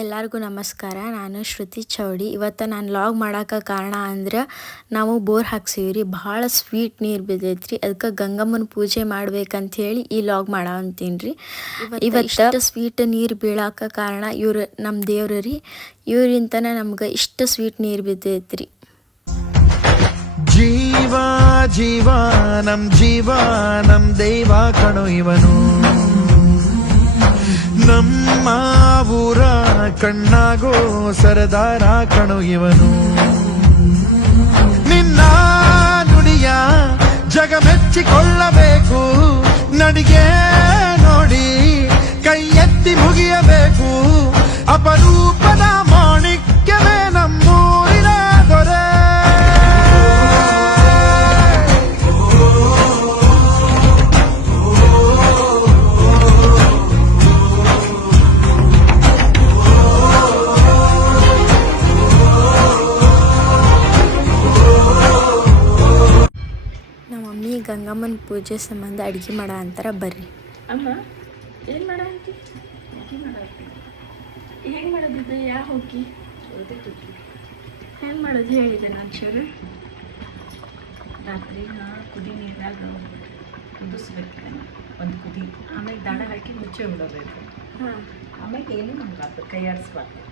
ಎಲ್ಲರಿಗೂ ನಮಸ್ಕಾರ. ನಾನು ಶ್ರುತಿ ಚೌಡಿ. ಇವತ್ತು ನಾನು ಲಾಗ್ ಮಾಡೋಕೆ ಕಾರಣ ಅಂದ್ರೆ ನಾವು ಬೋರ್ ಹಾಕ್ಸೀವಿ ರೀ. ಭಾಳ ಸ್ವೀಟ್ ನೀರು ಬಿದ್ದೈತ್ರಿ. ಅದಕ್ಕೆ ಗಂಗಮ್ಮನ ಪೂಜೆ ಮಾಡ್ಬೇಕಂಥೇಳಿ ಈ ಲಾಗ್ ಮಾಡಂತೀನಿ ರೀ. ಇವತ್ತು ಸ್ವೀಟ್ ನೀರು ಬೀಳಾಕ ಕಾರಣ ಇವ್ರು ನಮ್ಮ ದೇವ್ರು ರೀ. ಇವ್ರಿಂತನ ನಮ್ಗೆ ಇಷ್ಟ ಸ್ವೀಟ್ ನೀರು ಬಿದ್ದೈತ್ರಿ. ಜೀವ ಜೀವ ನಮ್ ದೈವ ಕಣೋ ಇವನು, ನಮ್ಮ ಊರ ಕಣ್ಣಾಗೋ ಸರದಾರ ಕಣೋ ಇವನು. ನಿನ್ನ ನುಡಿಯ ಜಗ ಮೆಚ್ಚಿಕೊಳ್ಳಬೇಕು, ನಡಿಗೆ ನೋಡಿ ಕೈ ಎತ್ತಿ ಮುಗಿಯಬೇಕು. ಅಪರೂಪದ ಮಾಣಿಕ್ಯವೇ ನಮ್ಮೂರಿನ ದೊರೆ. ಗಂಗಮ್ಮನ ಪೂಜೆ ಸಂಬಂಧ ಅಡುಗೆ ಮಾಡ ಅಂತಾರ. ಬರ್ರಿ ಅಮ್ಮ. ಏನು ಮಾಡ ಅಂತಿ? ಅಡುಗೆ ಮಾಡತ್ತಿ. ಹೆಂಗೆ ಮಾಡೋದಿದೆ? ಯಾವ ಹೋಗಿ ಹೆಂಗೆ ಮಾಡೋದು ಹೇಳಿದೆ ನಾನು ಚೂರು. ರಾತ್ರಿ ಕುದಿ ನೀರಾಗ ಕುದಿಸ್ಬೇಕು, ಒಂದು ಕುದಿ. ಆಮೇಲೆ ದಾಣ ಹಾಕಿ ಮುಚ್ಚೆ ಬಿಡಬೇಕು. ಹಾಂ. ಆಮೇಲೆ ಏನು ನಮ್ಗೆ ಕೈ ಆಡಿಸ್ಬಾರ್ದು,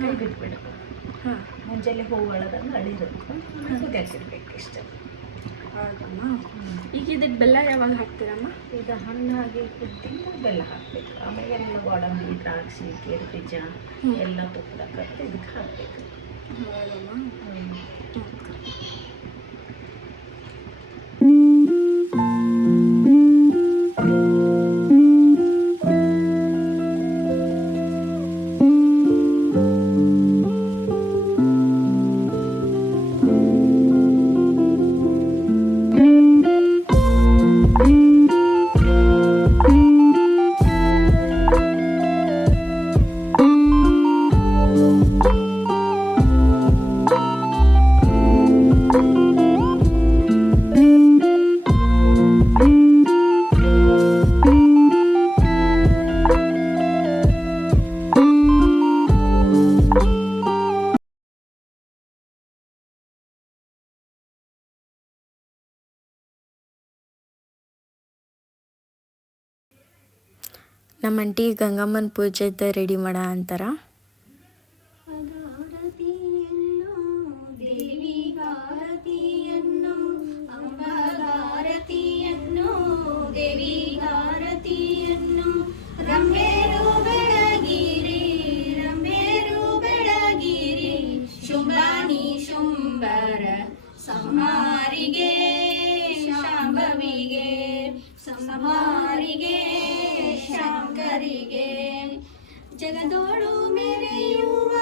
ಕೈ ಬಿಟ್ಬಿಡ್ಬೇಕು. ಹಾಂ. ಮುಂಜಾನೆ ಹೂಗಳದಂಗೆ ಅಡಿಬೇಕು, ಕುದಿಯಾಕಿರ್ಬೇಕು ಇಷ್ಟ. ಹೌದಮ್ಮ. ಈಗ ಇದಕ್ಕೆ ಬೆಲ್ಲ ಯಾವಾಗ ಹಾಕ್ತೀರಮ್ಮ? ಈಗ ಹಣ್ಣಾಗಿ ಕುದ್ದಿಂದ ಬೆಲ್ಲ ಹಾಕಬೇಕು. ಆಮೇಲೆ ಎಲ್ಲ ಗೋಡಂಬಿ, ದ್ರಾಕ್ಷಿ, ಕೇರು ಬೀಜ ಎಲ್ಲ ತುಪ್ಪದಾಗ ಕಟ್ಟು ಇದಕ್ಕೆ ಹಾಕಬೇಕು. ಹೌದಮ್ಮ. ನಮ್ಮ ಅಂಟಿ ಗಂಗಮ್ಮನ ಪೂಜೆದ ರೆಡಿ ಮಾಡ ಅಂತಾರ. ಸಂಹಾರಿಗೆ ಶಾಂಭವಿಗೆ ಸಂಹಾರಿಗೆ ಶಾಂಕರಿಗೆ ಜಗದೋಳು ಮೆರೆಯುವ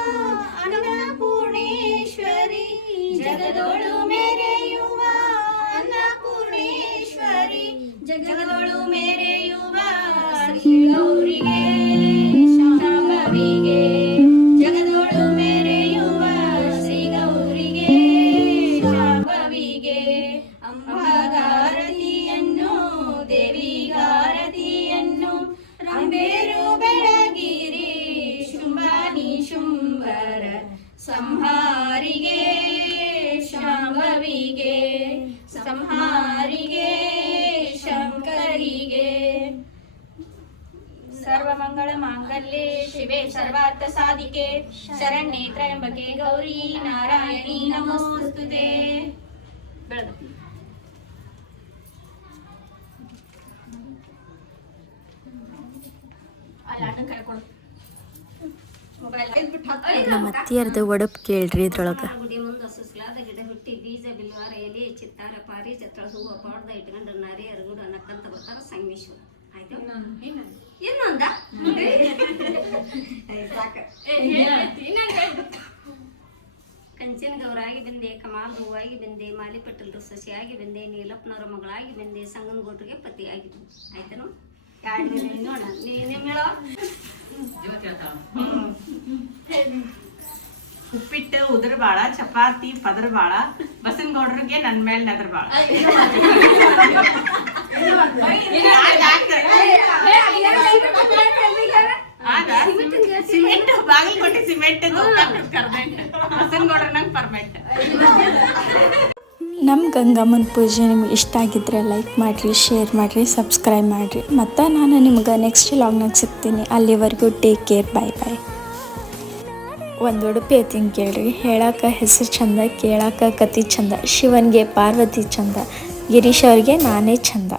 ಅನ್ನಪೂರ್ಣೇಶ್ವರಿ, ಜಗದೋಳು ಮೆರೆಯುವ ಅನ್ನಪೂರ್ಣೇಶ್ವರಿ, ಜಗದೋಳು ಮೆರೆಯುವ ಶ್ರೀ ಗೌರಿಗೆ ಶಾಂಭವಿಗೆ, ಜಗದೋಳು ಮೆರೆಯುವ ಶ್ರೀ ಗೌರಿಗೆ ಶಾಂಭವಿಗೆ ಅಂಬಾಗಾರತಿಯನ್ನು ದೇವಿಗಾರತಿಯನ್ನು ರಂಬೇರು ಬೆಳಗಿರಿ ಶುಂಭಾನಿ ಶುಂಭರ ಸಂಹಾರಿಗೆ ಶಾಂಭವಿಗೆ ಸಂಹಾರಿಗೆ ಶಂಕರಿಗೆ. ಸರ್ವಮಂಗಳ ಮಾಂಗಲ್ಯೆ ಶಿವೆ ಸರ್ವಾರ್ಥ ಸಾಧಿಕೆ ಶರಣ್ಯೆ ತ್ರ್ಯಂಬಕೆ ಗೌರಿ ನಾರಾಯಣಿ ನಮೋಸ್ತುತೆ. ಬೆಳಗ್ಗೆ ನಮ್ಮ ಅತ್ತಿಯರ್ದು ಒಡಪ್ ಕೇಳ್ರಿ ಇದ್ರೊಳಗೆ. ಗುಡಿ ಮುಂದೆ ಸುಸ್ಲಾದ ಗಿಡ ಹುಟ್ಟಿ ಬೀಜ ಬಿಲ್ವಾರ ಎಲೆ ಚಿತ್ತಾರ ಪಾರಿ ಚತ್ರ ಹೂವು ಪಾಡ್ದ ಇಟ್ಕೊಂಡು ನಾರಿ ಅರಗುಡು ಅನ್ನಕ್ಕಂತ ಬರ್ತಾರ ಸಂಗಮೇಶ್ವರ. ಆಯ್ತು ಇನ್ನೊಂದ ಕಂಚಿನ ಗೌರಾಗಿ ಬಂದೆ, ಕಮಾಲ್ ಹೂವಾಗಿ ಬಂದೆ, ಮಾಲಿಪಟ್ಟಲ್ರು ಸಸಿಯಾಗಿ ಬಂದೆ, ನೀಲಪ್ಪನವರ ಮಗಳಾಗಿ ಬಂದೆ, ಸಂಗನ ಗೋಟ್ರಿಗೆ ಪತಿಯಾಗಿ. ಆಯ್ತನು ನೋಡ ನಿಮ್ಮ ಉಪ್ಪಿಟ್ಟು ಉದ್ರ ಬಾಳ, ಚಪಾತಿ ಪದರ ಬಾಳ, ಬಸನಗೌಡ್ರಿಗೆ ನನ್ ಮೇಲೆ ನದ್ರ ಬಾಳ. ಸಿಮೆಂಟ್ ಬಾಗಿಲು ಕೊಟ್ಟು ಸಿಮೆಂಟ್ ಬಸನಗೌಡ್ರ ನಂಗೆ ಪರ್ಮೆಂಟ್. ನಮ್ಮ ಗಂಗಮ್ಮನ ಪೂಜೆ ನಿಮ್ಗೆ ಇಷ್ಟ ಆಗಿದ್ರೆ ಲೈಕ್ ಮಾಡಿರಿ, ಶೇರ್ ಮಾಡಿರಿ, ಸಬ್ಸ್ಕ್ರೈಬ್ ಮಾಡಿರಿ. ಮತ್ತು ನಾನು ನಿಮ್ಗೆ ನೆಕ್ಸ್ಟ್ ವ್ಲಾಗ್ನಾಗ ಸಿಗ್ತೀನಿ. ಅಲ್ಲಿವರೆಗೂ ಟೇಕ್ ಕೇರ್, ಬಾಯ್ ಬಾಯ್. ಒಂದು ಉಡುಪಿ ಐತಿಂಗ್ ಕೇಳ್ರಿ, ಹೇಳಕ್ಕೆ ಹೆಸರು ಚಂದ, ಕೇಳಕ್ಕೆ ಕತಿ ಚಂದ, ಶಿವನಿಗೆ ಪಾರ್ವತಿ ಚಂದ, ಗಿರೀಶ್ ಅವ್ರಿಗೆ ನಾನೇ ಚಂದ.